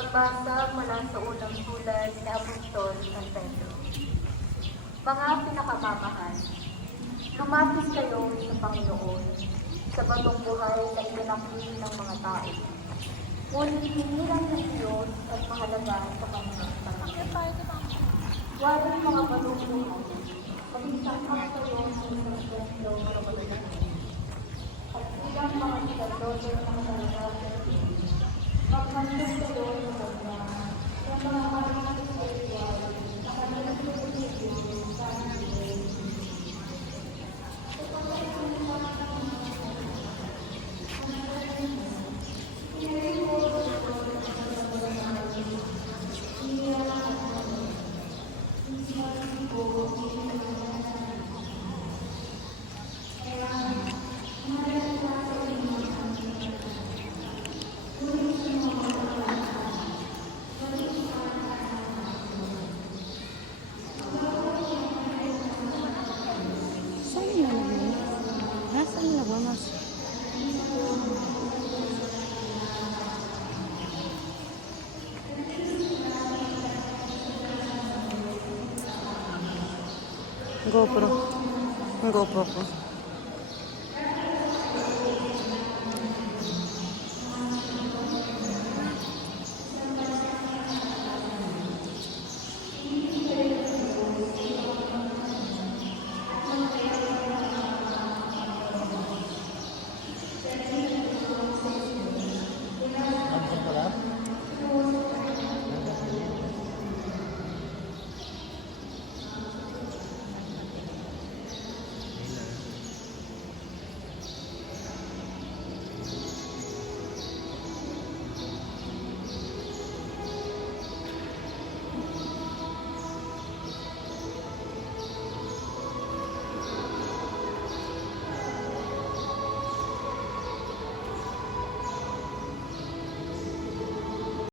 Pagbasa mula sa unang sulat ni Apostol San Pedro. Mga pinakamamahal, lumapit kayo sa Panginoon sa batong buhay na itinakil ng mga tao. Ngunit hiniran ng Diyos at mahalaga sa kanyang panginoon. Walang mga batong buhay, maging sangkap kayo sa isang templo ng kabalagan. At bilang mga sacerdote ng mahalaga sa Diyos, maghandog kayo sa kanya ng mga maraming spiritual sa kanilang pagkakasipin sa ating GoPro. GoPro ko.